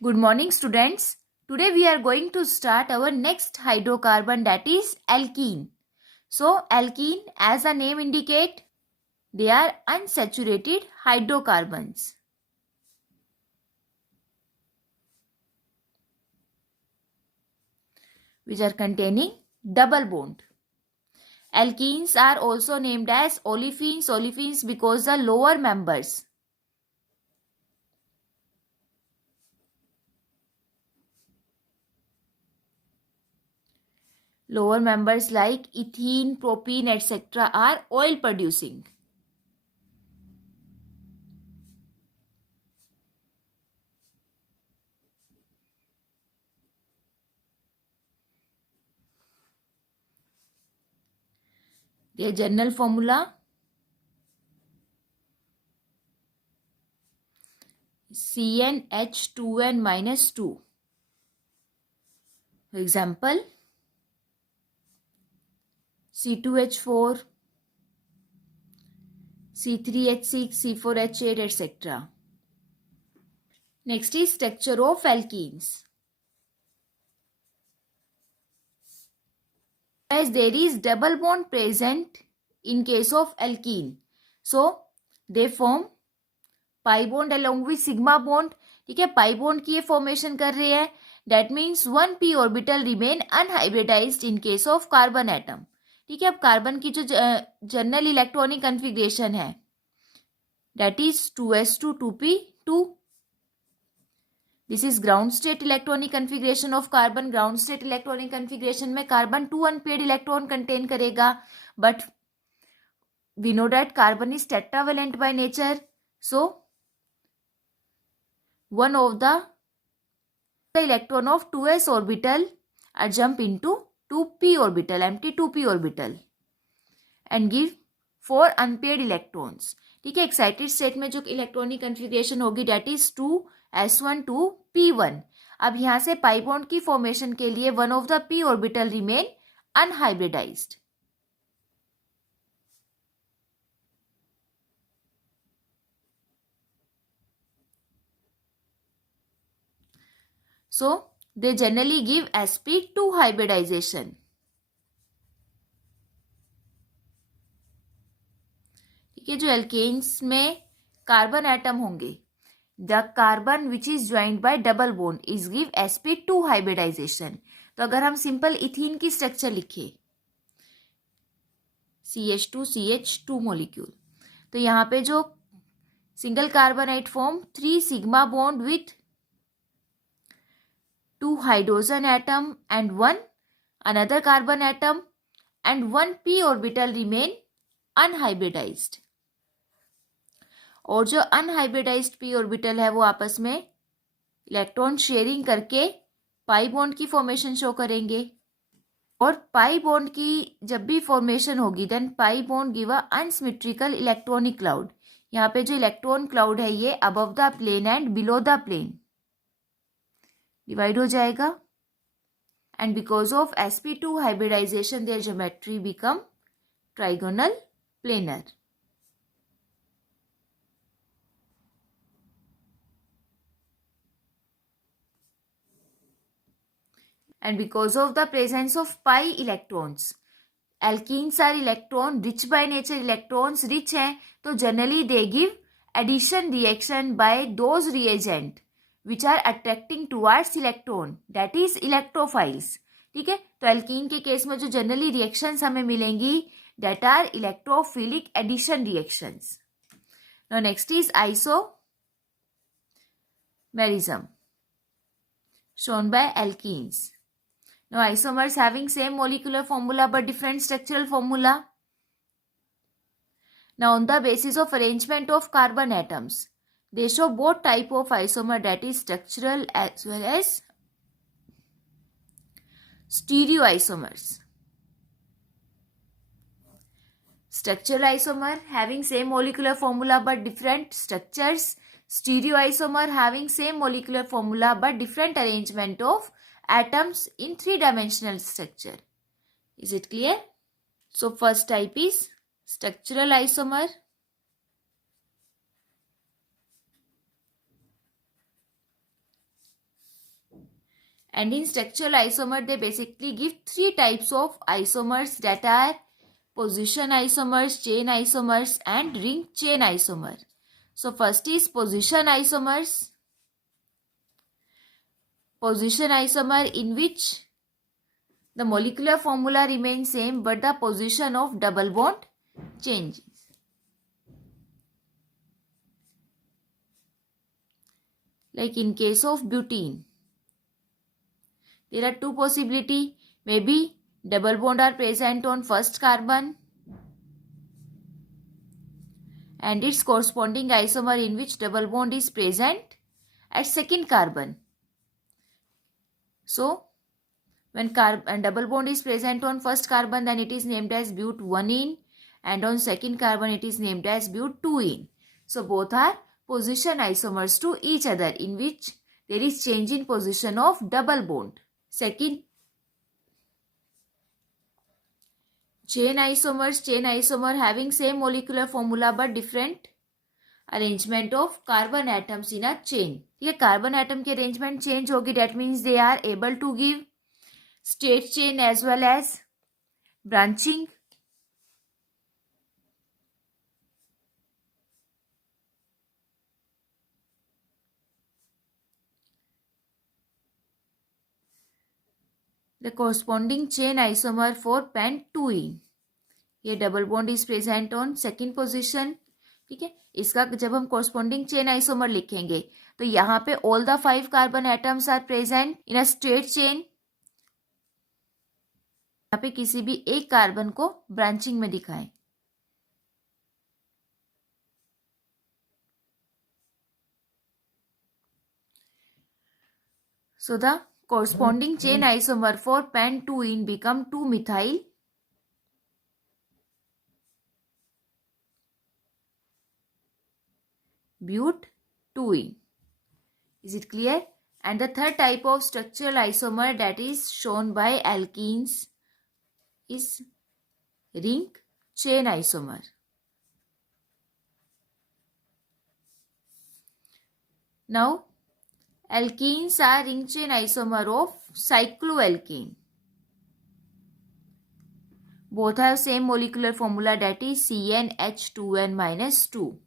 Good morning, students. Today we are going to start our next hydrocarbon, that is alkene. So alkene, as the name indicate, they are unsaturated hydrocarbons which are containing double bond. Alkenes are also named as olefins because the lower members like ethene, propene, etc. are oil producing. Their general formula CnH2n-2. For example, C2H4, C3H6, C4H8, etc. Next is structure of alkenes. As there is double bond present in case of alkene, so they form pi bond along with sigma bond. ठीक है, पाई bond की ये formation कर रहे हैं. That means one p orbital remain unhybridised in case of carbon atom. ठीक है, अब कार्बन की जो जनरल इलेक्ट्रॉनिक कन्फिग्रेशन है that is 2s2 2p2. This is ground state electronic configuration of carbon. Ground state electronic configuration में carbon 2 unpaired electron contain करेगा, but we know that carbon is tetravalent by nature. So one of the electron of 2s orbital are jump into 2p orbital, empty 2p orbital, and give 4 unpaired electrons. ठीक है, excited state में जो electronic configuration होगी that is 2s1 2p1. अब यहां से पाई bond की formation के लिए one of the p orbital remain unhybridised. So they generally give sp2 hybridization. ठीक है, जो एल्केन्स में कार्बन एटम होंगे, the carbon which is joined by double bond is give sp2 hybridisation. तो अगर हम सिंपल इथीन की स्ट्रक्चर लिखे CH2CH2 मोलिक्यूल, तो यहाँ पे जो single carbonite form 3 sigma bond with 2 hydrogen atom and 1 another carbon atom and 1 p orbital remain unhybridized. और जो अनहाइब्रिडाइज्ड p ऑर्बिटल है वो आपस में इलेक्ट्रॉन शेयरिंग करके पाई बॉन्ड की फॉर्मेशन शो करेंगे. और पाई बॉन्ड की जब भी फॉर्मेशन होगी then pi bond give a unsymmetrical electronic cloud. यहाँ पे जो इलेक्ट्रॉन क्लाउड है ये above the plane and below the plane divide हो जाएगा. And because of sp2 hybridisation their geometry become trigonal planar. And because of the presence of pi electrons, alkenes are electron rich by nature. electrons rich हैं तो generally they give addition reaction by those reagent which are attracting towards electron, that is electrophiles. ठीक है, तो alkene के case में जो generally reactions हमें मिलेंगी that are electrophilic addition reactions. Now next is isomerism shown by alkenes. Now isomers having same molecular formula but different structural formula. Now on the basis of arrangement of carbon atoms, they show both type of isomer, that is structural as well as stereoisomers. Structural isomer having same molecular formula but different structures. Stereoisomer having same molecular formula but different arrangement of atoms in 3-dimensional structure. Is it clear? So first type is structural isomer. And in structural isomer, they basically give three types of isomers that are position isomers, chain isomers, and ring chain isomer. So first is position isomers. Position isomer in which the molecular formula remains same but the position of double bond changes. Like in case of butene, there are two possibilities. Maybe double bond are present on first carbon and its corresponding isomer in which double bond is present at second carbon. So when double bond is present on first carbon, then it is named as but1ene, and on second carbon it is named as but2ene. So both are position isomers to each other in which there is change in position of double bond. Second, chain isomer having same molecular formula but different arrangement of carbon atoms in a chain. ठीक है, carbon atom की arrangement change होगी, that means they are able to give straight chain as well as branching. The corresponding chain isomer for pent2ene, ये double bond is present on second position. ठीक है, इसका जब हम corresponding chain isomer लिखेंगे तो यहाँ पे all the 5 carbon atoms are present in a straight chain. यहाँ पे किसी भी एक कार्बन को ब्रांचिंग में दिखाएं. So the corresponding chain isomer for pent2ene become 2-methyl but2ene. Is it clear? And the third type of structural isomer that is shown by alkenes is ring chain isomer. Now, alkenes are ring chain isomer of cycloalkene. Both have same molecular formula, that is CnH2n-2.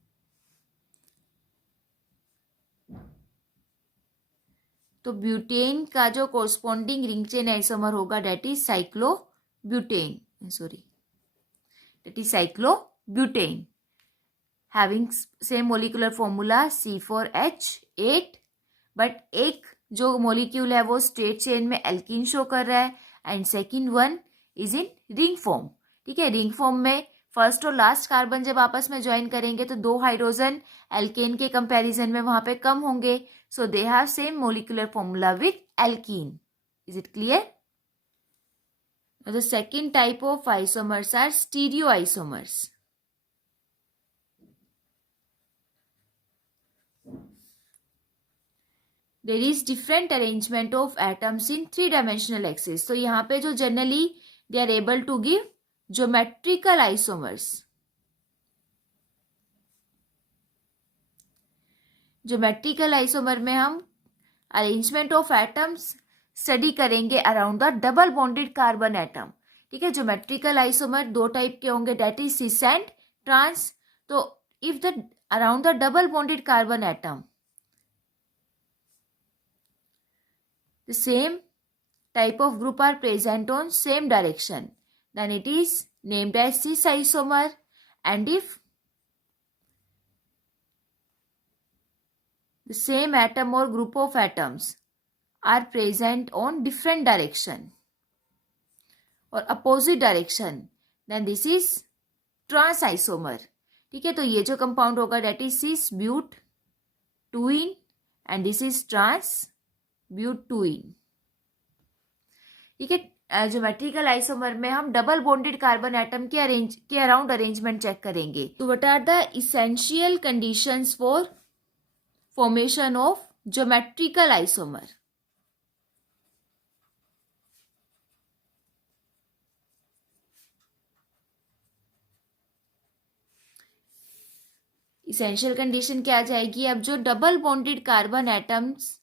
तो butane का जो corresponding ring chain isomer होगा that is cyclobutane, having same molecular formula C4H8, but एक जो molecule है वो straight chain में alkene show कर रहा है and second one is in ring form. ठीक है, रिंग फॉर्म में फर्स्ट और लास्ट कार्बन जब आपस में ज्वाइन करेंगे तो 2 हाइड्रोजन एल्केन के कंपैरिजन में वहां पे कम होंगे. So they have same molecular formula with alkene. Is it clear? The second type of isomers are stereo isomers. There is different arrangement of atoms in 3-dimensional axis. तो यहाँ पे जो generally they are able to give geometrical isomers. Geometrical isomer में हम arrangement of atoms study करेंगे around the double bonded carbon atom. ठीक है, geometrical isomer 2 type के होंगे, that is cis and trans. तो if the around the double bonded carbon atom the same type of group are present on same direction, then it is named as cis isomer. And if the same atom or group of atoms are present on different direction or opposite direction, then this is trans isomer. ठीक है, तो ये जो compound होगा that is cis but2ene and this is trans but2ene. ठीक है, geometrical isomer में हम डबल बॉन्डेड कार्बन एटम के अराउंड अरेंजमेंट चेक करेंगे. तो what are the essential conditions for formation of geometrical isomer? Essential condition क्या आ जाएगी? अब जो डबल बॉन्डेड कार्बन एटम्स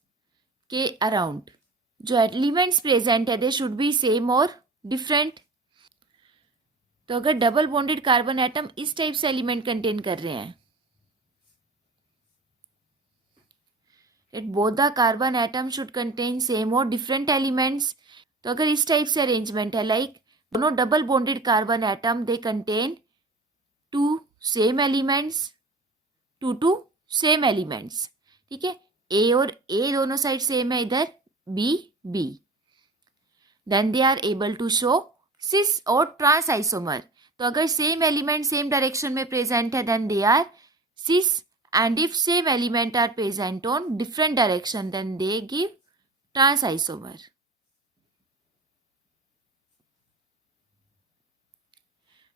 के अराउंड जो एलिमेंट्स प्रेजेंट है दे शुड बी सेम और डिफरेंट। तो अगर डबल बॉन्डेड कार्बन एटम इस टाइप से एलिमेंट कंटेन कर रहे हैं, it both the carbon atom should contain same और डिफरेंट एलिमेंट्स। तो अगर इस टाइप से अरेंजमेंट है, लाइक दोनों double bonded carbon atom they contain two same elements, two same elements, ठीक है, ए और ए दोनों साइड सेम है, इधर B B, then they are able to show cis और ट्रांस आइसोमर। तो अगर सेम एलिमेंट सेम डायरेक्शन में प्रेजेंट है then they are cis, and if same element are present on different direction then they give trans isomer.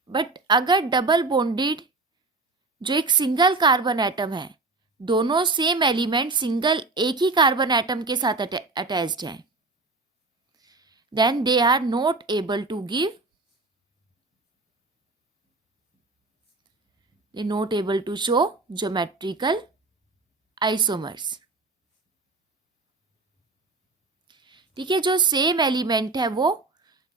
But अगर double bonded जो एक single carbon atom है, दोनों same element single एक ही carbon atom के साथ अटैच्ड हैं, then they are not able to give, they not able to show geometrical isomers. ठीक है, जो सेम एलिमेंट है वो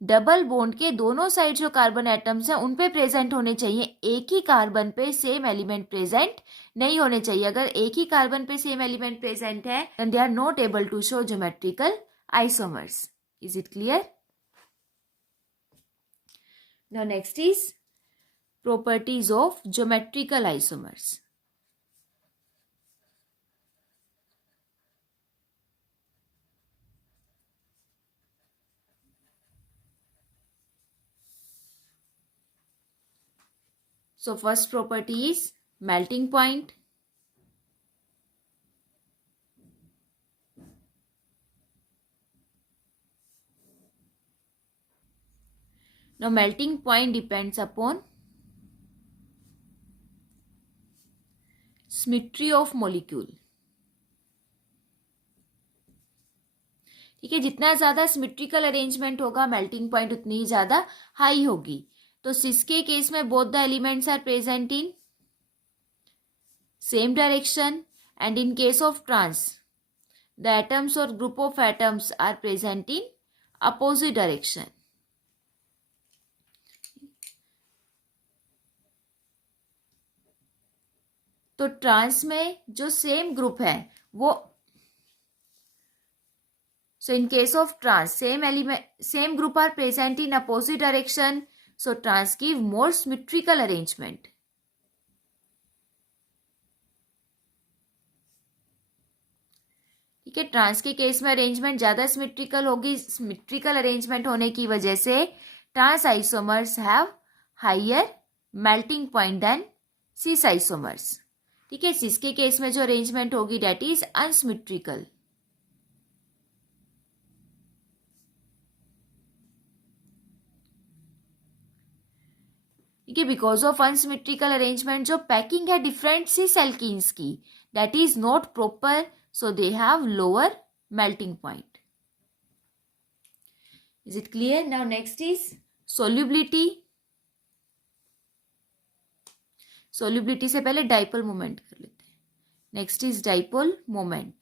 डबल बॉन्ड के दोनों साइड जो कार्बन एटम्स हैं उन पे प्रेजेंट होने चाहिए, एक ही कार्बन पे सेम एलिमेंट प्रेजेंट नहीं होने चाहिए। अगर एक ही कार्बन पे सेम एलिमेंट प्रेजेंट है then they are not able to show geometrical isomers. Is it clear? Now next is properties of geometrical isomers. So first property is melting point. Now melting point depends upon symmetry of molecule. ठीक है, जितना ज्यादा symmetrical arrangement होगा melting point उतनी ही ज्यादा high होगी। तो सिस के केस में both the elements are present in same direction, and in case of trans the atoms और group of atoms are present in opposite direction. तो ट्रांस में जो सेम ग्रुप है वो, so in case of trans same group are present in opposite direction, so trans give more symmetrical arrangement. ठीक है, trans के case में arrangement ज्यादा सिमेट्रिकल होगी। सिमेट्रिकल अरेंजमेंट होने की वजह से trans isomers have higher melting point than cis isomers. ठीक है, सिस के केस में जो अरेंजमेंट होगी डेट इज अनसिमेट्रिकल। ठीक है, बिकॉज ऑफ अनसिमेट्रिकल अरेंजमेंट जो पैकिंग है डिफरेंट सिस एल्कीन्स की that is not proper, so they have lower melting point. Is it clear? Now next is solubility. Solubility से पहले डाइपोल मोमेंट कर लेते हैं। Next is dipole moment.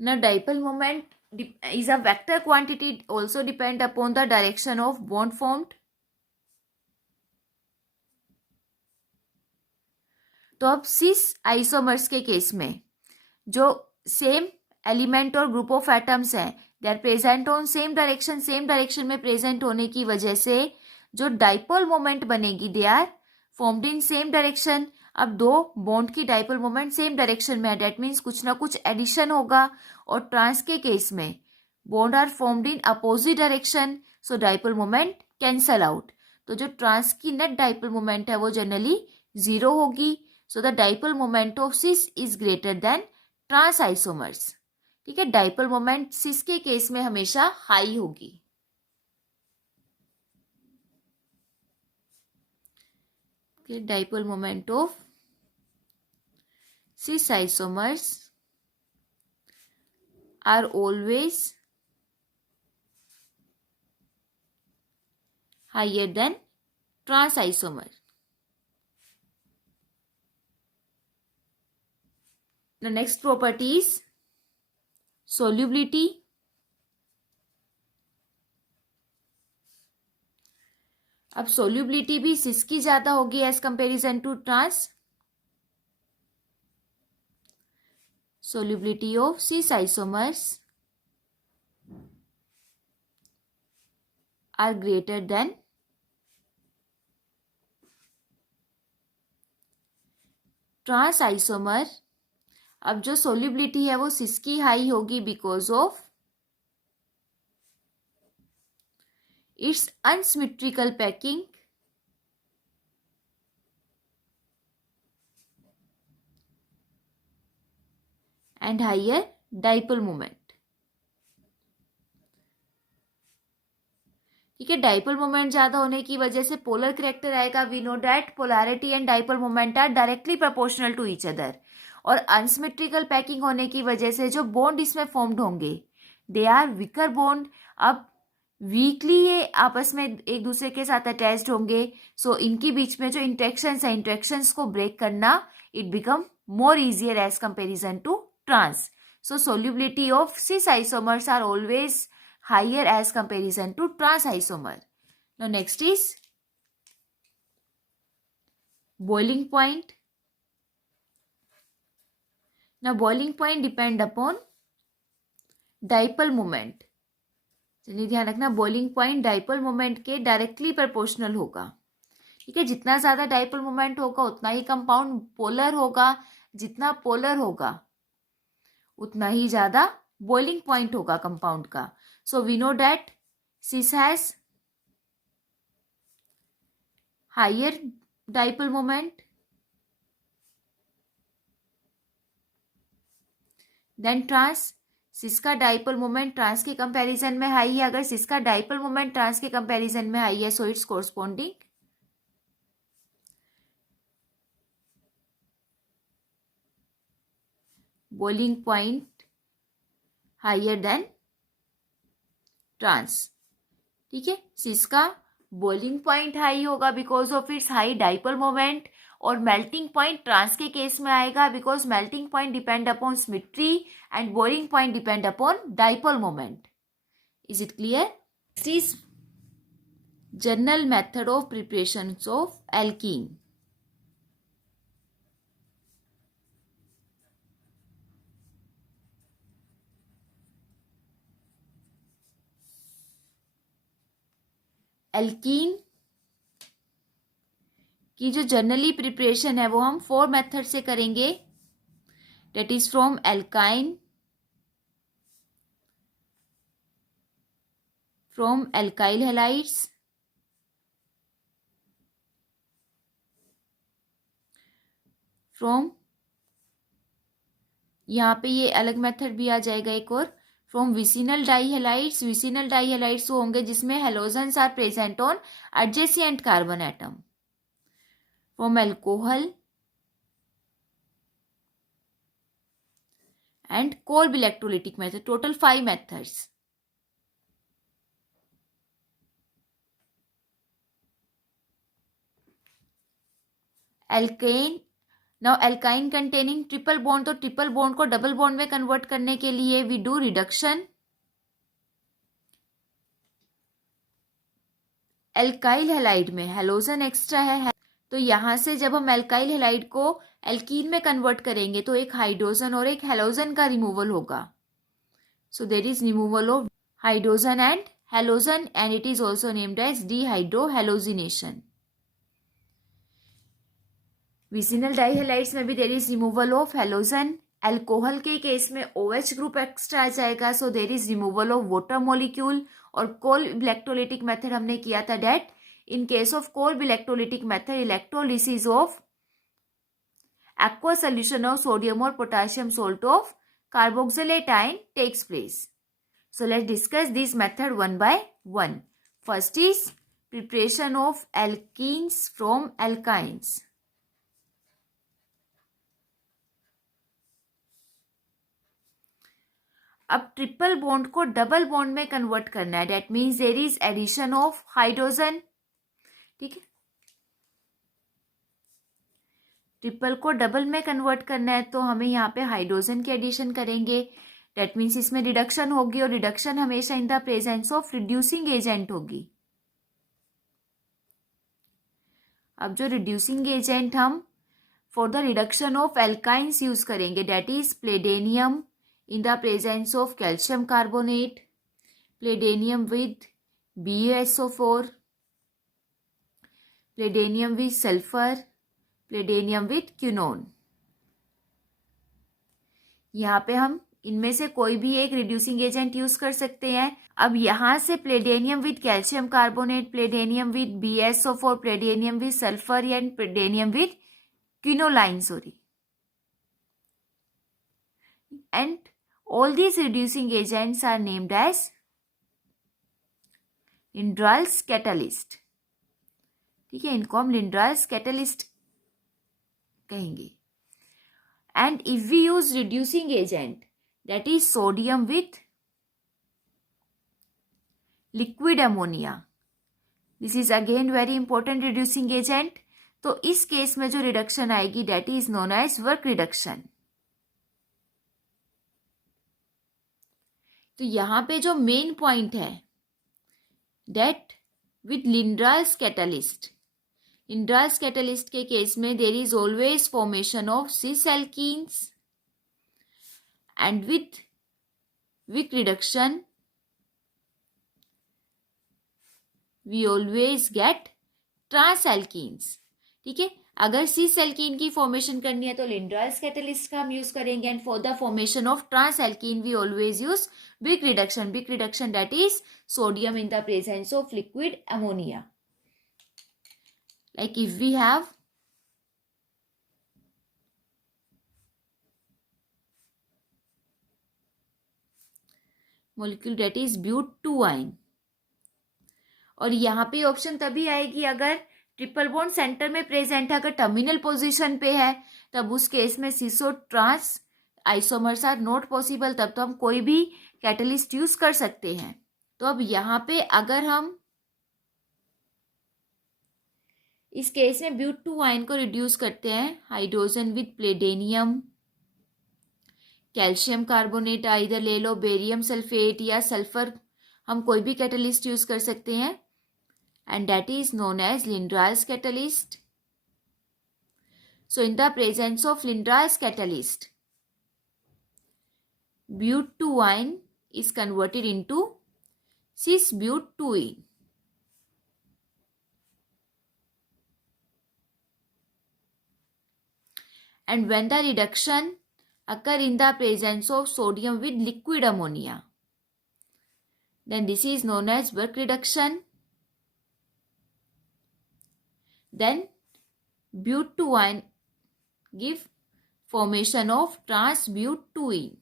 Now dipole moment is a vector quantity, also depend upon the direction of bond formed. तो अब सिस isomers के case में जो सेम एलिमेंट और ग्रुप ऑफ एटम्स हैं they are present on same direction में present होने की वजह से जो डाइपोल मोमेंट बनेगी they are formed in same direction. अब दो बॉन्ड की डाइपोल मोमेंट सेम डायरेक्शन में है, डेट मीन्स कुछ ना कुछ एडिशन होगा। और ट्रांस के केस में bond are formed in opposite direction, so dipole moment cancel out. तो जो ट्रांस की नेट डाइपोल मोमेंट है वो जनरली 0 होगी। So the dipole moment of cis is greater than trans isomers. ठीक है, डाइपोल मोमेंट सिस के केस में हमेशा हाई होगी। Dipole moment of cis isomers are always higher than trans isomer. The next property is solubility. अब solubility भी cis की ज्यादा होगी as comparison to trans. Solubility of cis isomers are greater than trans isomer. अब जो solubility है वो cis की हाई होगी because of its unsymmetrical packing and higher dipole moment. ठीक है, डाइपोल मोमेंट ज्यादा होने की वजह से पोलर करेक्टर आएगा. We know that polarity and dipole moment are directly proportional to each other. और अनसिमेट्रिकल पैकिंग होने की वजह से जो बॉन्ड इसमें फॉर्म्ड होंगे दे आर वीकर बॉन्ड. अब वीकली ये आपस में एक दूसरे के साथ अटैच्ड होंगे. सो इनके बीच में जो इंटरेक्शंस है, इंटरेक्शंस को ब्रेक करना it become more easier as comparison to trans. So solubility of cis isomers are always higher as comparison to trans isomer. Now next is boiling point. Now boiling point depend upon dipole moment. चलिए ध्यान रखना, boiling point dipole moment के directly proportional होगा. ठीक है, जितना ज्यादा dipole moment होगा उतना ही कंपाउंड पोलर होगा. जितना पोलर होगा उतना ही ज्यादा बॉइलिंग पॉइंट होगा कंपाउंड का. So we know that cis has higher dipole moment than trans. cis का डाइपोल मोमेंट ट्रांस के कंपैरिजन में हाई है. अगर cis का डाइपोल मोमेंट ट्रांस के कंपैरिजन में हाई है so its corresponding boiling point higher than trans. ठीक है, सिस का बॉइलिंग पॉइंट हाई होगा because of its high dipole moment. और मेल्टिंग पॉइंट ट्रांस के केस में आएगा because melting point depend upon symmetry and boiling point depend upon dipole moment. Is it clear? Next is general method of preparation of alkene. Alkene की जो generally preparation है वो हम 4 method से करेंगे. That is from alkyne, from alkyl halides, from यहाँ पे ये अलग मेथड भी आ जाएगा एक और, from vicinal dihalides. Vicinal dihalides वो होंगे जिसमें halogens are present on adjacent carbon atom. From alcohol and Kolbe electrolytic method. Total 5 methods. Alkene. Now alkyne containing triple bond, तो ट्रिपल बॉन्ड को डबल बॉन्ड में कन्वर्ट करने के लिए we do reduction. Alkyl halide में halogen extra है तो यहां से जब हम एल्काइल हैलाइड को एल्कीन में कन्वर्ट करेंगे तो एक हाइड्रोजन और एक हेलोजन का रिमूवल होगा. So there is removal of hydrogen and halogen and it is also named as dehydrohalogenation. Vicinal dihalides में भी there is removal of halogen. Alcohol के केस में OH ग्रुप एक्स्ट्रा आ जाएगा so there is removal of water molecule. और Kolbe electrolytic method हमने किया था that in case of Kolbe electrolytic method electrolysis of aqueous solution of sodium or potassium salt of carboxylate ion takes place. So let's discuss this method one by one. First is preparation of alkenes from alkynes. अब triple bond को double bond में convert करना है. That means there is addition of hydrogen ठीक है। Triple को double में convert करना है तो हमें यहाँ पे हाइड्रोजन की एडिशन करेंगे। डेट मीन्स इसमें रिडक्शन होगी और रिडक्शन हमेशा in the presence of reducing agent होगी। अब जो रिड्यूसिंग एजेंट हम for the reduction of alkynes use करेंगे, that is palladium in the presence of calcium carbonate, palladium with BaSO4, palladium with sulphur, palladium with quinone. यहाँ पे हम इनमें से कोई भी एक रिड्यूसिंग एजेंट यूज कर सकते हैं। अब यहाँ से palladium with calcium carbonate, palladium with BaSO4, palladium with sulphur and palladium with quinoline, and all these reducing agents are named as Lindral's catalyst। ठीक है, इनको हम Lindral's catalyst कहेंगे। And if we use reducing agent, that is sodium with liquid ammonia, this is again very important reducing agent। तो इस case में जो reduction आएगी that is known as work reduction। तो यहाँ पे जो मेन पॉइंट है that with Lindral's catalyst, Lindral's catalyst के केस में there is always formation of cis alkenes and with weak reduction we always get trans alkenes। ठीक है, अगर सिस एल्कीन की फॉर्मेशन करनी है तो लिंड्राल्स कैटलिस्ट का हम यूज करेंगे and for the formation of trans alkene we always use बिग reduction that is sodium in the presence of liquid ammonia. Like if we have molecule that is ब्यूट-2-ine, और यहाँ पे ऑप्शन तभी आएगी अगर ट्रिपल बॉन्ड सेंटर में present है। अगर टर्मिनल पोजीशन पे है तब उस केस में cis trans isomers are not possible, तब तो हम कोई भी कैटलिस्ट यूज कर सकते हैं। तो अब यहाँ पे अगर हम इस केस में ब्यूट-2-ine को रिड्यूस करते हैं, हाइड्रोजन विद प्लेडेनियम, कैल्शियम कार्बोनेट इधर ले लो, बेरियम सल्फेट या सल्फर, हम कोई भी कैटलिस्ट यूज कर सकते हैं and that is known as Lindral's catalyst। So in the presence of Lindral's catalyst, ब्यूट-2-ine is converted into cis-bute-2-ene। And when the reduction occur in the presence of sodium with liquid ammonia, then this is known as work reduction। Then ब्यूट-2-ine give formation of trans-bute-2-ene।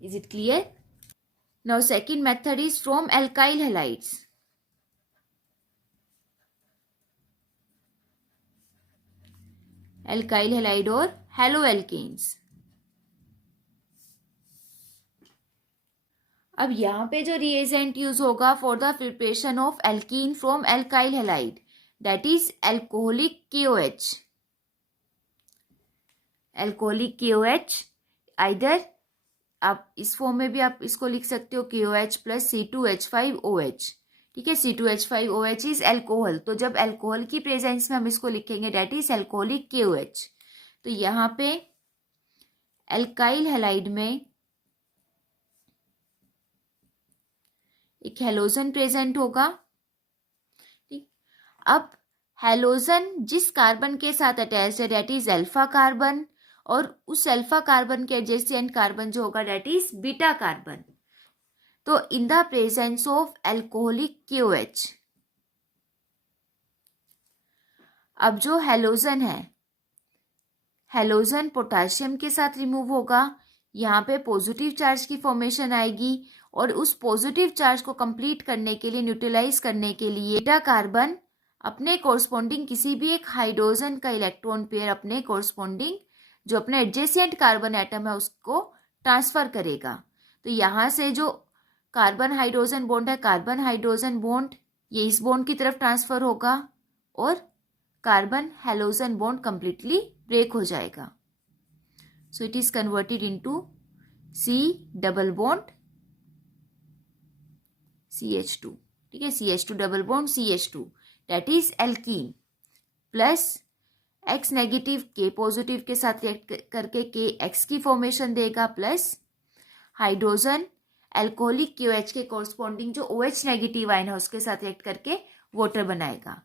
Is it clear? Now second method is from alkyl halides। alkyl halide और haloalkanes. अब यहाँ पे जो reagent use होगा for the preparation of alkene from alkyl halide, that is alcoholic KOH। Alcoholic KOH either आप इस form में भी आप इसको लिख सकते हो KOH प्लस C2H5OH। ठीक है, C2H5OH इज एल्कोहल, तो जब एल्कोहल की प्रेजेंस में हम इसको लिखेंगे दैट इज एल्कोहलिक KOH। तो यहाँ पे एल्काइल हैलाइड में एक हेलोजन प्रेजेंट होगा। ठीक, अब हेलोजन जिस कार्बन के साथ अटैच्ड है दैट इज अल्फा कार्बन, और उस अल्फा कार्बन के एडजेसेंट कार्बन जो होगा दैट इज बीटा कार्बन। तो in the presence of alcoholic KOH, अब जो हेलोजन है, हेलोजन पोटेशियम के साथ रिमूव होगा, यहाँ पे पॉजिटिव चार्ज की फॉर्मेशन आएगी, और उस पॉजिटिव चार्ज को कंप्लीट करने के लिए, न्यूट्रलाइज करने के लिए बीटा कार्बन अपने कोरस्पॉन्डिंग किसी भी एक हाइड्रोजन का इलेक्ट्रॉन पेयर अपने कोरस्पॉन्डिंग जो अपने एडजेसेंट कार्बन एटम है उसको ट्रांसफर करेगा। तो यहाँ से जो कार्बन हाइड्रोजन बॉन्ड है, कार्बन हाइड्रोजन बॉन्ड ये इस बॉन्ड की तरफ ट्रांसफर होगा और carbon halogen bond completely break हो जाएगा। So it is converted into C double bond CH2, ठीक है, CH2 double bond CH2 that is alkene plus X negative K positive के साथ रिएक्ट करके KX की फॉर्मेशन देगा प्लस हाइड्रोजन एल्कोहलिक KOH के कॉरस्पॉन्डिंग जो OH नेगेटिव आयन है उसके साथ रिएक्ट करके वाटर बनाएगा।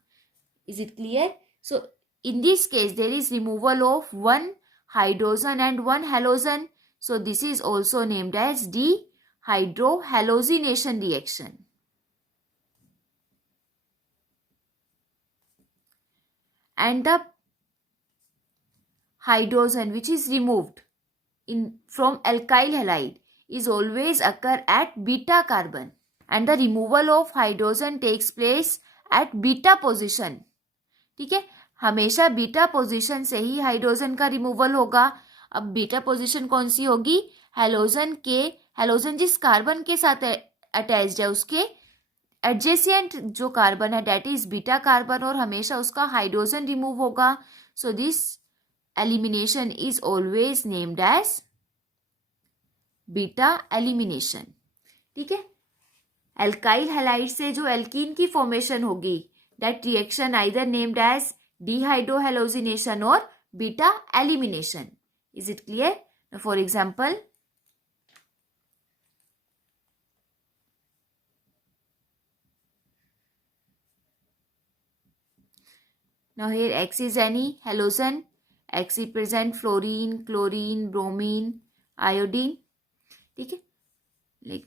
Is it clear? So in this case there is removal of one hydrogen and one halogen, so this is also named as dehydrohallucination reaction. And the hydrogen which is removed from alkyl halide is always occur at beta carbon, and the removal of hydrogen takes place at beta position. ठीक है, हमेशा beta position से ही hydrogen का removal होगा। अब beta position कौन सी होगी? Halogen जिस कार्बन के साथ अटैच्ड है उसके एडजेसेंट जो कार्बन है दैट इज बीटा कार्बन, और हमेशा उसका हाइड्रोजन रिमूव होगा। So this elimination is always named as beta elimination. ठीक है, एल्काइल हैलाइड से जो एल्कीन की फॉर्मेशन होगी that reaction either named as dehydrohalogenation और beta elimination. Is it clear? Now, for example, now here X is any halogen. X represent fluorine, chlorine, bromine, iodine. ठीक है, like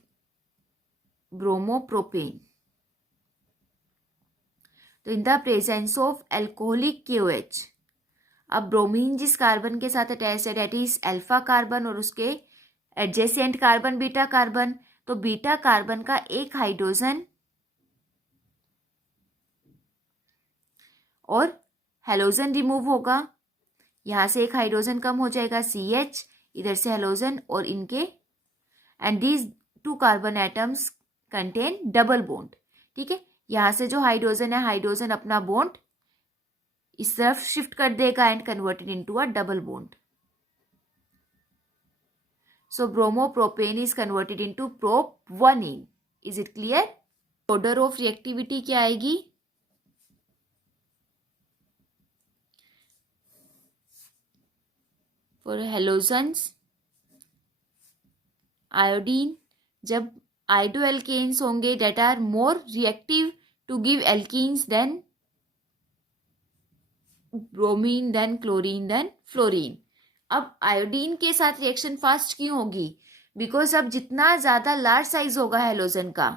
bromopropane. तो in the presence of alcoholic KOH, अब bromine जिस carbon के साथ attach है date is alpha carbon और उसके एडजेसेंट कार्बन बीटा कार्बन, तो बीटा कार्बन का एक हाइड्रोजन और हैलोजन रिमूव होगा। यहाँ से एक हाइड्रोजन कम हो जाएगा CH, इधर से हैलोजन और इनके, and these two carbon atoms contain double bond. ठीक है, यहाँ से जो हाइड्रोजन है हाइड्रोजन अपना बॉन्ड इस तरफ शिफ्ट कर देगा and converted into a double bond. So bromopropane is converted into प्रोप-1ene। Is it clear? Order of reactivity क्या आएगी? फॉर हेलोजन्स आयोडीन, जब आयोडो एल्केन्स होंगे that are more reactive to give alkenes then bromine then chlorine then fluorine. अब iodine के साथ reaction fast क्यों होगी? बिकॉज अब जितना ज्यादा लार्ज साइज होगा हेलोजन का,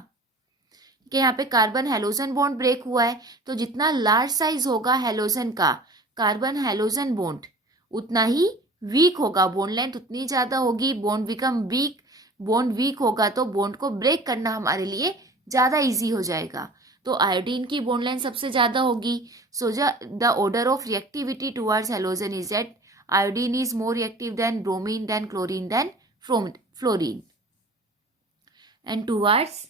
कि यहाँ पे कार्बन हेलोजन बॉन्ड ब्रेक हुआ है, तो जितना लार्ज साइज होगा हेलोजन का कार्बन हेलोजन बॉन्ड उतना ही वीक होगा, बॉन्ड लेंथ उतनी ज्यादा होगी, bond become weak. Bond weak होगा तो बॉन्ड को ब्रेक करना हमारे लिए ज्यादा इजी हो जाएगा। तो आयोडीन की बॉन्ड लेंथ सबसे ज्यादा होगी। So the order of reactivity towards halogen is that iodine is more reactive than bromine then chlorine then fluorine, and towards,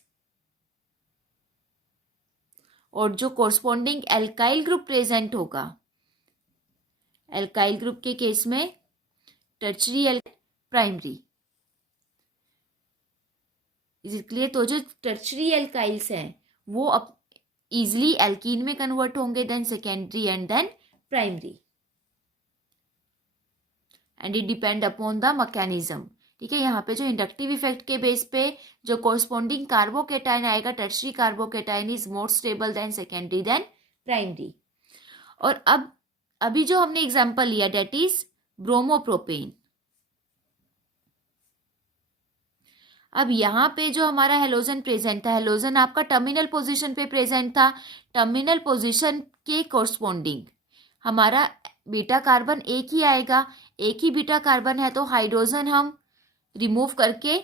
और जो कोरस्पॉन्डिंग एल्काइल ग्रुप प्रेजेंट होगा, एल्काइल ग्रुप के केस में tertiary primary. Is it clear? तो जो tertiary alkyls हैं वो अब इजिली एल्कीन में कन्वर्ट होंगे, then secondary and then primary, and it depend upon the mechanism. ठीक है, यहाँ पे जो इंडक्टिव इफेक्ट के बेस पे जो कोरस्पॉन्डिंग कार्बोकेटाइन आएगा, tertiary carbocation is more stable than secondary than primary. और अब अभी जो हमने एग्जांपल लिया डेट इज ब्रोमोप्रोपेन। अब यहाँ पे जो हमारा हेलोजन प्रेजेंट था, हेलोजन आपका टर्मिनल पोजीशन पे प्रेजेंट था, टर्मिनल पोजीशन के कोरस्पॉन्डिंग हमारा बीटा कार्बन एक ही आएगा, एक ही बीटा कार्बन है तो हाइड्रोजन हम रिमूव करके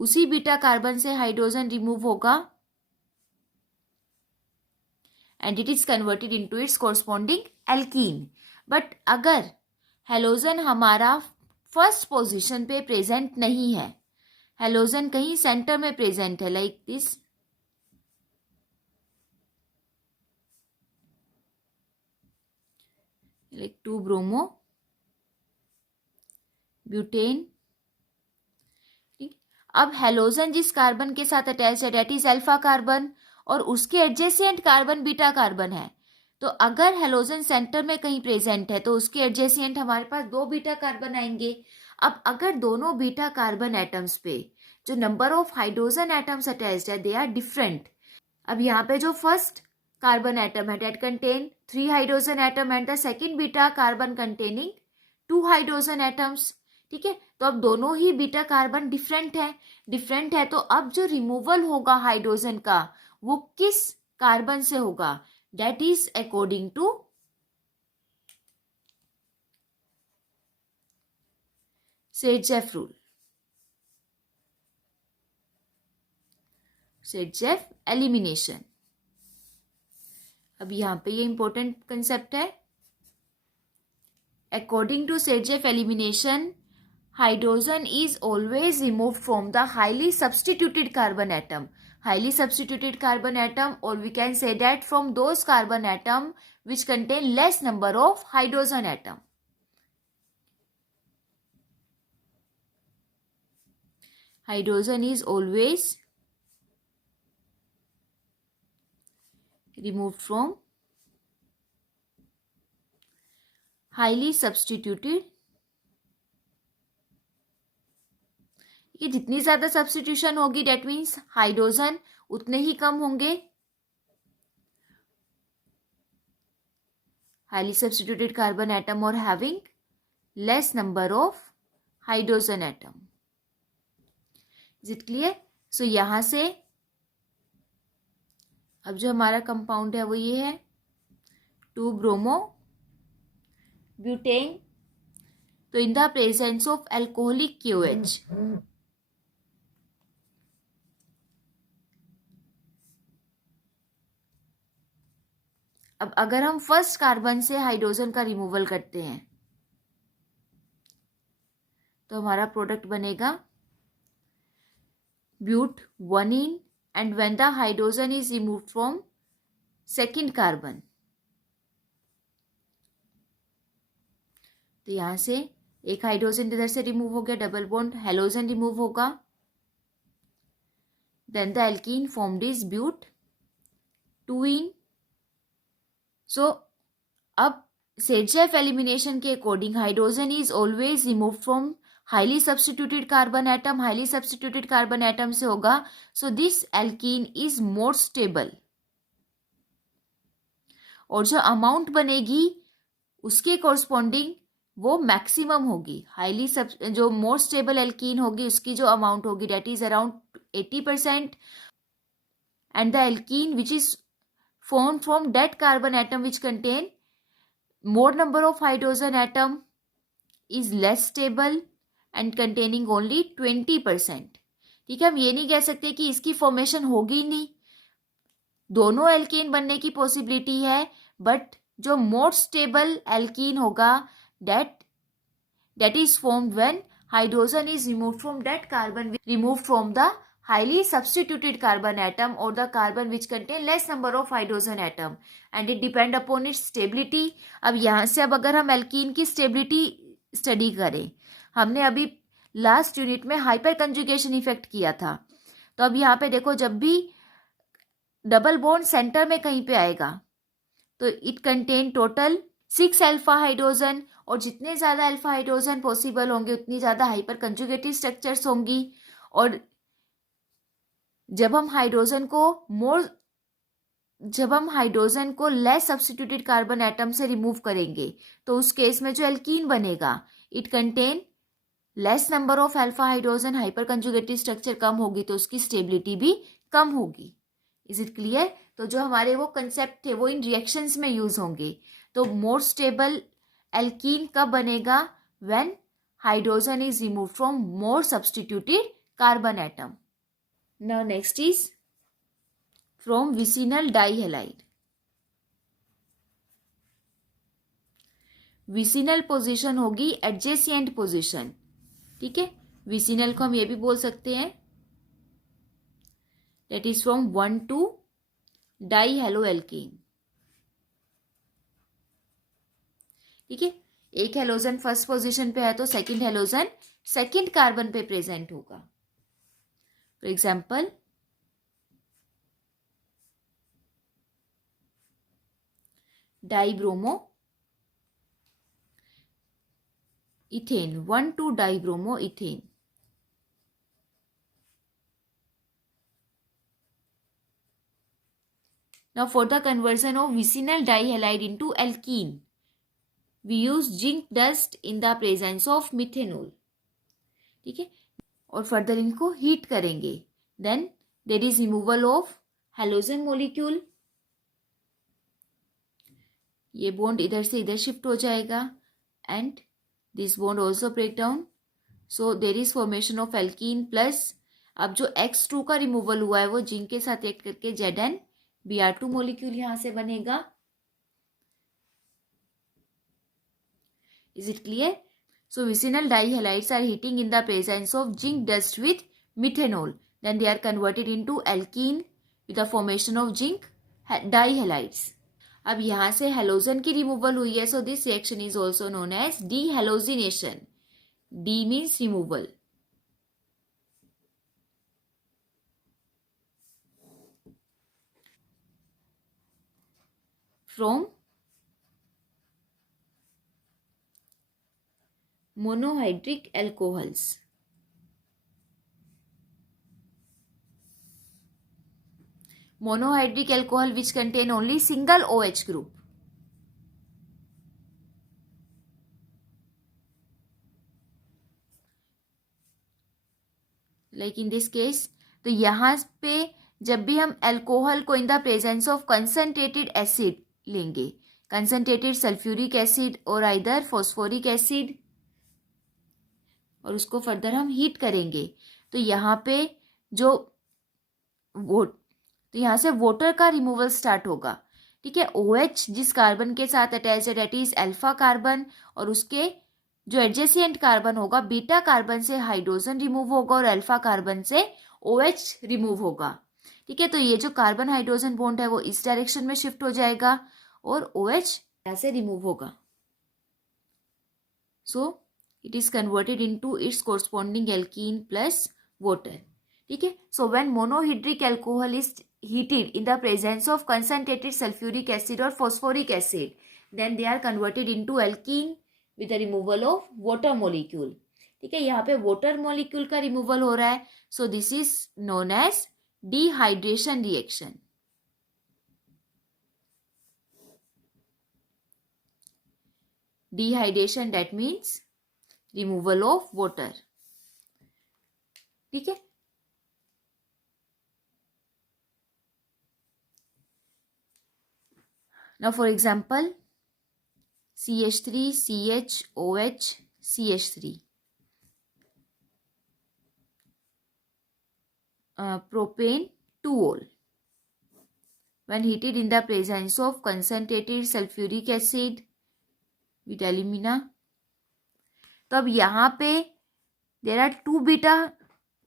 उसी बीटा कार्बन से हाइड्रोजन रिमूव होगा and it is converted into its corresponding alkene. But अगर हेलोजन हमारा फर्स्ट पोजीशन पे प्रेजेंट नहीं है, हेलोजन कहीं सेंटर में प्रेजेंट है, like this, like 2 bromo butane. अब हेलोजन जिस कार्बन के साथ अटैच है डेट इज अल्फा कार्बन, और उसके एडजेसेंट कार्बन बीटा कार्बन है। तो अगर हेलोजन सेंटर में कहीं प्रेजेंट है तो उसके एडजेसेंट हमारे पास 2 बीटा कार्बन आएंगे। अब अगर दोनों बीटा कार्बन एटम्स पे जो number of hydrogen atoms attached है दे आर डिफरेंट। अब यहाँ पे जो फर्स्ट कार्बन एटम है that contain 3 hydrogen atom and the second beta carbon containing 2 hydrogen atoms. ठीक है, तो अब दोनों ही बीटा कार्बन डिफरेंट है, तो अब जो रिमूवल होगा हाइड्रोजन का वो किस कार्बन से होगा, that is according to Saytzeff rule, Saytzeff elimination. अब यहां पे ये इंपॉर्टेंट कंसेप्ट है, according to Saytzeff elimination hydrogen is always removed from the highly substituted carbon atom. Highly substituted carbon atom, or we can say that from those carbon atom which contain less number of hydrogen atom. Hydrogen is always removed from highly substituted, कि जितनी ज्यादा substitution होगी that means hydrogen उतने ही कम होंगे। Highly substituted carbon atom और having less number of hydrogen atom. Is it clear? So यहां से अब जो हमारा कंपाउंड है वो ये है 2 ब्रोमो ब्यूटेन। तो in the presence of alcoholic KOH, अब अगर हम फर्स्ट कार्बन से हाइड्रोजन का रिमूवल करते हैं तो हमारा प्रोडक्ट बनेगा but 1ene, and when the hydrogen is removed from second carbon, तो यहां से एक हाइड्रोजन इधर से रिमूव हो गया, डबल बॉन्ड हेलोजन रिमूव होगा, then the alkene formed is but 2ene। So अब सेडजेफ एलिमिनेशन के according hydrogen is always remove from highly substituted carbon atom, highly substituted carbon atom से होगा, so this alkene is more stable, और जो amount बनेगी उसके corresponding वो maximum होगी। हाईली जो मोर स्टेबल एल्कीन होगी उसकी जो अमाउंट होगी that is around 80%, and the alkene which is formed from that carbon atom which contain more number of hydrogen atom is less stable and containing only 20%। ठीक है, हम ये नहीं कह सकते कि इसकी फॉर्मेशन होगी नहीं, दोनों एल्कीन बनने की पॉसिबिलिटी है, बट जो मोर स्टेबल एल्कीन होगा that is formed when hydrogen is removed from that carbon removed from the highly substituted carbon atom or the carbon which contain less number of hydrogen atom, and it depend upon its stability। अब यहाँ से अब अगर हम alkene की stability study करें, हमने अभी लास्ट यूनिट में हाइपर कंजुगेशन इफेक्ट किया था, तो अब यहाँ पे देखो जब भी डबल बॉन्ड सेंटर में कहीं पे आएगा तो it contain total 6 alpha hydrogen, और जितने ज़्यादा अल्फा हाइड्रोजन पॉसिबल होंगे उतनी ज़्यादा हाइपर कंजुगेटेड स्ट्रक्चर्स होंगी। और जब हम हाइड्रोजन को लेस सब्स्टिट्यूटेड कार्बन एटम से रिमूव करेंगे तो उस केस में जो एल्कीन बनेगा it contain less number of alpha hydrogen, hyper conjugated structure कम होगी तो उसकी स्टेबिलिटी भी कम होगी। Is it clear? तो जो हमारे वो कंसेप्ट थे वो इन रिएक्शंस में यूज होंगे। तो मोर स्टेबल एल्कीन कब बनेगा? When hydrogen is remove from more substituted carbon atom. Now next is from vicinal dihalide. Vicinal position होगी एडजेसेंट पोजीशन, ठीक है। विसिनल को हम ये भी बोल सकते हैं, that is from 1 two di halo alkene, ठीक है। एक हेलोजन फर्स्ट पोजीशन पे है तो सेकंड हेलोजन सेकंड कार्बन पे प्रेजेंट होगा। For example dibromo ethane, 1 two dibromo ethane. Now for the conversion of vicinal dihalide into alkene, we use zinc dust in the presence of methanol, ठीक है। और further इनको heat करेंगे, then there is removal of halogen molecule, ये bond इधर से इधर shift हो जाएगा and this bond also break down, so there is formation of alkene plus, अब जो X2 का रिमूवल हुआ है वो जिंक के साथ रिएक्ट करके ZnBr2 मोलिक्यूल यहां से बनेगा। Is it clear? So vicinal dihalides are heating in the presence of zinc dust with methanol. Then they are converted into alkene with the formation of zinc dihalides. अब यहाँ से halogen की removal हुई है, so this reaction is also known as dehalogenation. D means removal. From monohydric alcohols. Monohydric alcohol which contain only single OH group. Like in this case, तो यहाँ पे जब भी हम अल्कोहल को इन the presence of concentrated acid लेंगे, concentrated sulphuric acid और either phosphoric acid, और उसको फर्दर हम हीट करेंगे, तो यहाँ पे जो तो यहाँ से वाटर का रिमूवल स्टार्ट होगा, ठीक है। OH जिस कार्बन के साथ अटैच है दैट इज अल्फा कार्बन, और उसके जो एडजेसेंट कार्बन होगा बीटा कार्बन से हाइड्रोजन रिमूव होगा और अल्फा कार्बन से OH रिमूव होगा, ठीक है। तो ये जो कार्बन हाइड्रोजन बॉन्ड है वो इस डायरेक्शन में शिफ्ट हो जाएगा और OH यहाँ से रिमूव होगा, सो it is converted into its corresponding alkene plus water, ठीक है। So when monohydric alcohol is heated in the presence of concentrated sulfuric acid or phosphoric acid, then they are converted into alkene with the removal of water molecule, ठीक है। यहाँ पे water molecule का removal हो रहा है, so this is known as dehydration reaction. Dehydration, that means removal of water, ठीक है। Now for example, CH3, CHOH, CH3. Propane 2-ol. When heated in the presence of concentrated sulfuric acid with alumina. तो अब यहाँ पे there are 2 beta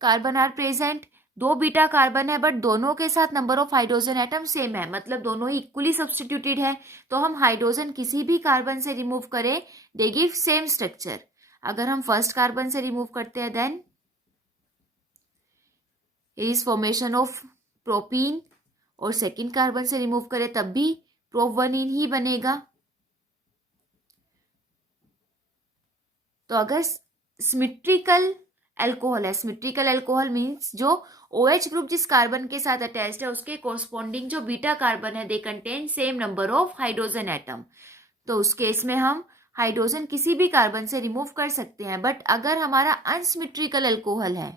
carbon are present. 2 beta carbon है but दोनों के साथ number of hydrogen atom same है, मतलब दोनों ही इक्वली सब्स्टिट्यूटेड है, तो हम हाइड्रोजन किसी भी कार्बन से रिमूव करें दे गिव सेम स्ट्रक्चर। अगर हम फर्स्ट कार्बन से रिमूव करते हैं then it is formation of propene, और सेकंड कार्बन से रिमूव करें तब भी प्रोप-1 ही बनेगा। तो अगर सिमेट्रिकल अल्कोहल है, सिमेट्रिकल अल्कोहल मीन्स जो OH ग्रुप जिस कार्बन के साथ अटैच्ड है उसके कोरस्पॉन्डिंग जो बीटा कार्बन है they contain same number of hydrogen atom, तो उस केस में हम हाइड्रोजन किसी भी कार्बन से रिमूव कर सकते हैं। बट अगर हमारा अनसिमेट्रिकल अल्कोहल है,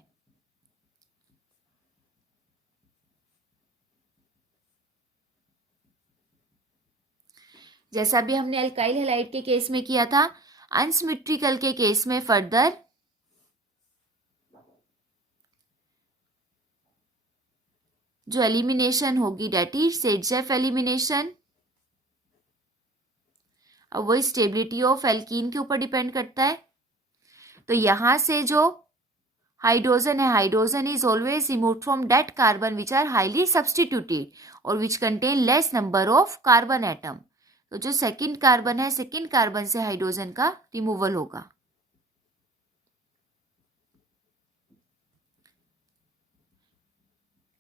जैसा भी हमने अल्काइल हैलाइड के केस में किया था, अनसिमेट्रिकल के केस में फर्दर जो एलिमिनेशन होगी डेट इज सेडजेफ एलिमिनेशन, अब वही स्टेबिलिटी ऑफ एल्कीन के ऊपर डिपेंड करता है। तो यहाँ से जो हाइड्रोजन है, hydrogen is always removed from that carbon which are highly substituted और which contain less number of carbon atom. तो जो सेकंड कार्बन है, सेकंड कार्बन से हाइड्रोजन का रिमूवल होगा।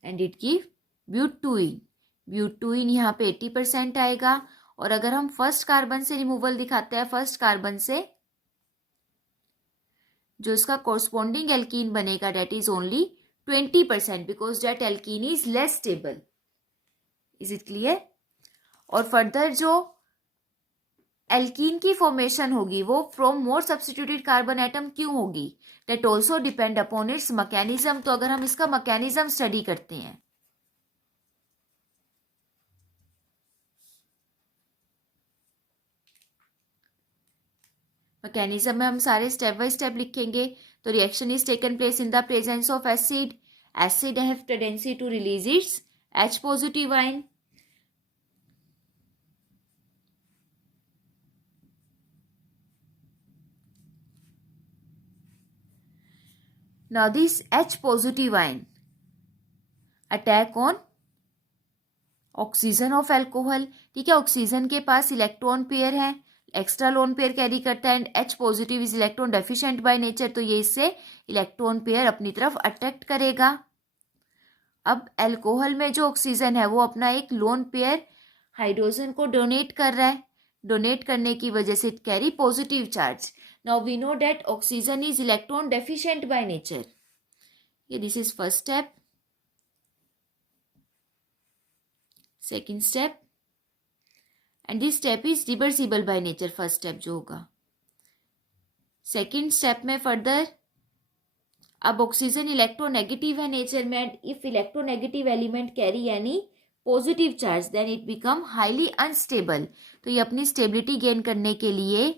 And it give butene. Butene यहाँ पे 80% आएगा। और अगर हम फर्स्ट कार्बन से रिमूवल दिखाते हैं, फर्स्ट कार्बन से जो इसका कोरस्पॉन्डिंग एल्कीन बनेगा that is only 20% because that alkene is less stable. Is it clear? और फर्दर जो एल्कीन की फॉर्मेशन होगी वो from more substituted carbon atom क्यों होगी? That also depend upon its mechanism. तो अगर हम इसका मैकेनिज्म स्टडी करते हैं, मैकेनिज्म में हम सारे स्टेप बाय स्टेप लिखेंगे। तो reaction is taken place in the presence of acid. Acid have tendency to release its H positive ion. Now this H positive ion attack on oxygen of alcohol. ठीक है, oxygen के पास electron pair है, extra lone pair carry करता है and H positive is electron deficient by nature. तो ये इससे electron pair अपनी तरफ अट्रैक्ट करेगा। अब एल्कोहल में जो ऑक्सीजन है वो अपना एक लोन पेयर हाइड्रोजन को डोनेट कर रहा है। डोनेट करने की वजह से it carry positive charge. Now we know that oxygen is electron deficient by nature. ये this is first step. Second step and this step is reversible by nature. First step जो होगा, सेकेंड स्टेप में further अब oxygen electronegative है nature में and if electronegative element carry any positive charge then it become highly unstable. तो ये अपनी stability gain करने के लिए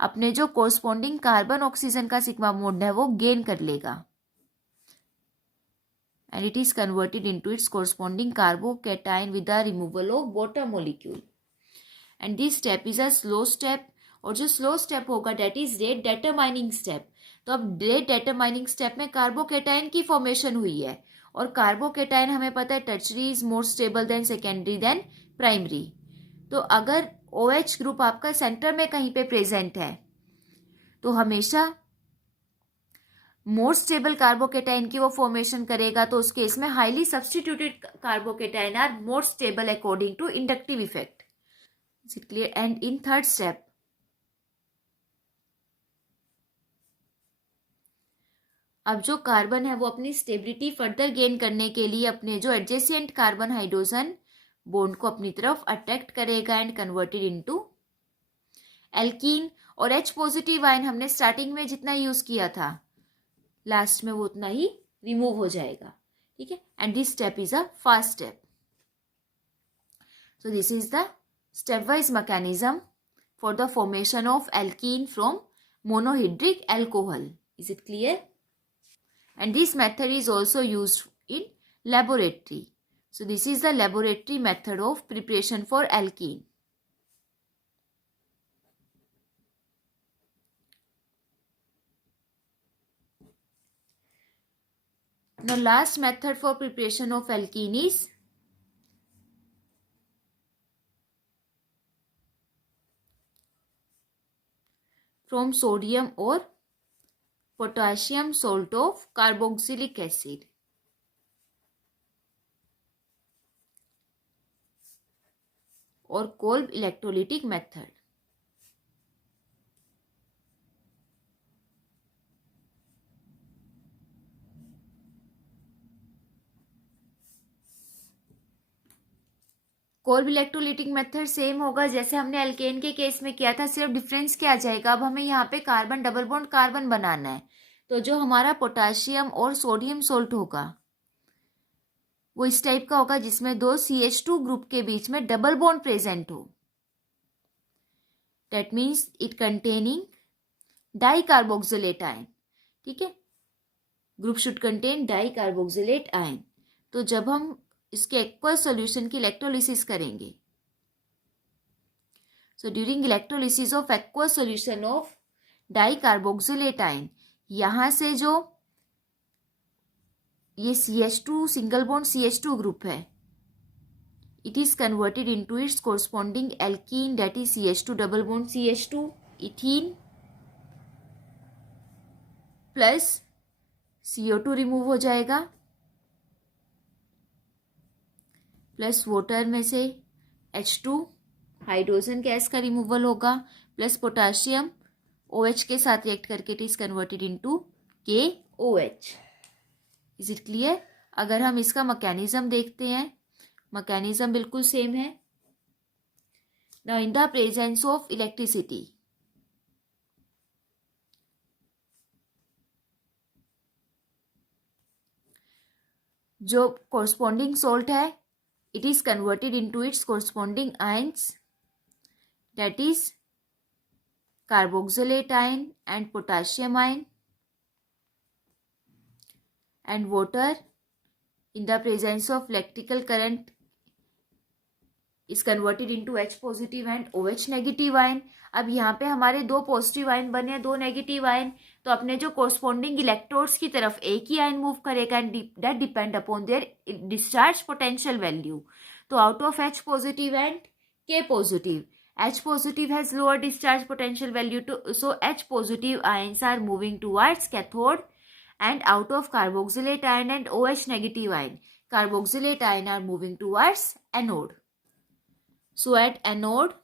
अपने जो कोरस्पॉन्डिंग कार्बन ऑक्सीजन का सिग्मा बॉन्ड है वो गेन कर लेगा and it is converted into its corresponding carbocation with the removal of water molecule. And this step is a slow step और जो slow step होगा that is rate determining step। तो अब rate determining step में carbocation की formation हुई है और कार्बोकेटाइन हमें पता है tertiary is more stable than secondary than primary. तो अगर OH ग्रुप आपका सेंटर में कहीं पे प्रेजेंट है तो हमेशा मोर स्टेबल कार्बोकेटाइन की वो फॉर्मेशन करेगा। तो उस केस में highly substituted carbocation are more stable according to inductive effect. Is it clear? And in third step अब जो कार्बन है वो अपनी स्टेबिलिटी फर्दर गेन करने के लिए अपने जो एडजेसेंट कार्बन हाइड्रोजन बॉन्ड को अपनी तरफ अट्रैक्ट करेगा एंड कन्वर्टेड इनटू एल्कीन। और H पॉजिटिव आयन हमने स्टार्टिंग में जितना यूज किया था लास्ट में वो उतना ही रिमूव हो जाएगा। ठीक है, and this step is a fast step. So this is the step wise mechanism for the formation of alkene from monohydric alcohol. Is it clear? And this method is also used in laboratory. So this is the laboratory method of preparation for alkene. Now last method for preparation of alkene is from sodium or potassium salt of carboxylic acid or Kolb electrolytic method. Kolb electrolytic method same होगा जैसे हमने alkene के case में किया था, सिर्फ difference क्या आ जाएगा, अब हमें यहाँ पे कार्बन डबल बॉन्ड कार्बन बनाना है। तो जो हमारा पोटाशियम और सोडियम सोल्ट होगा वो इस टाइप का होगा जिसमें दो CH2 ग्रुप के बीच में डबल बॉन्ड प्रेजेंट हो। That means it containing dicarboxylate ion. ठीक है, group should contain dicarboxylate ion. तो जब हम इसके एक्वस सॉल्यूशन की इलेक्ट्रोलिसिस करेंगे So during electrolysis of aqueous solution of dicarboxylate ion, यहाँ से जो ये CH2 single bond CH2 group है, it is converted into its corresponding alkene, that is CH2 double bond CH2, ethene plus CO2 remove हो जाएगा, plus water में से H2 hydrogen gas का रिमूवल होगा, प्लस पोटाशियम OH के साथ react करके it is converted into KOH. Is it clear? अगर हम इसका मैकेनिज्म देखते हैं, मैकेनिज्म बिल्कुल सेम है. Now in the presence of electricity, जो कोरस्पॉन्डिंग सोल्ट है, it is converted into its corresponding ions, that is carboxylate ion and potassium ion, and water in the presence of electrical current is converted into H positive and OH negative ion. अब यहाँ पे हमारे दो positive ion बने, दो negative ion, तो अपने जो कोरस्पॉन्डिंग इलेक्ट्रोड्स की तरफ एक ही आयन मूव करेगा and that depend upon their discharge potential value. तो out of H positive and K positive, H positive has lower discharge potential value so H positive ions are moving towards cathode, and out of carboxylate ion and OH negative ion, carboxylate ion are moving towards anode. So at anode,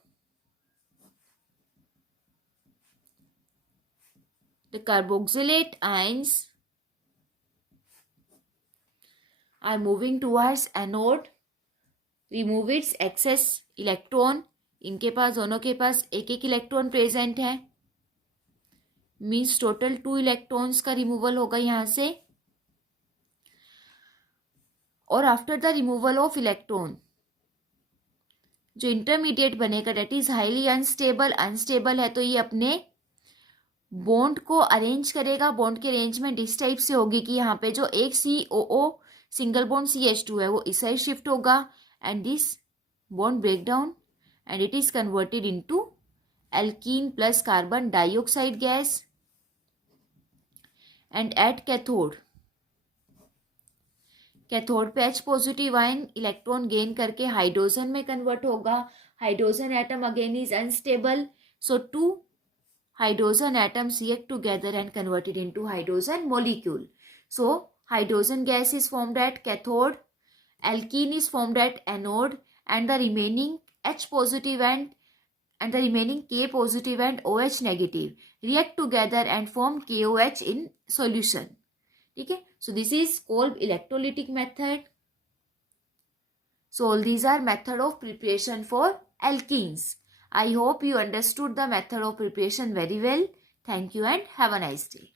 the carboxylate ions are moving towards anode, remove its excess electron. इनके पास, दोनों के पास एक एक electron present है, means total 2 electrons का removal होगा यहाँ से. और after the removal of electron जो इंटरमीडिएट बनेगा, that is highly unstable. Unstable है तो ये अपने बॉन्ड को अरेंज करेगा. बॉन्ड की अरेंजमेंट इस टाइप से होगी कि यहाँ पे जो एक COO सिंगल बॉन्ड CH2 है वो इस साइड शिफ्ट होगा, and this bond break down and it is converted into alkene plus carbon dioxide gas. And at cathode पे H positive ion electron gain करके हाइड्रोजन में कन्वर्ट होगा. Hydrogen atom again is unstable, so 2 hydrogen atoms react together and converted into hydrogen molecule. So hydrogen gas is formed at cathode, alkene is formed at anode, and the remaining H positive and the remaining K positive and OH negative react together and form KOH in solution. ठीक है? So this is called electrolytic method. So all these are method of preparation for alkenes. I hope you understood the method of preparation very well. Thank you and have a nice day.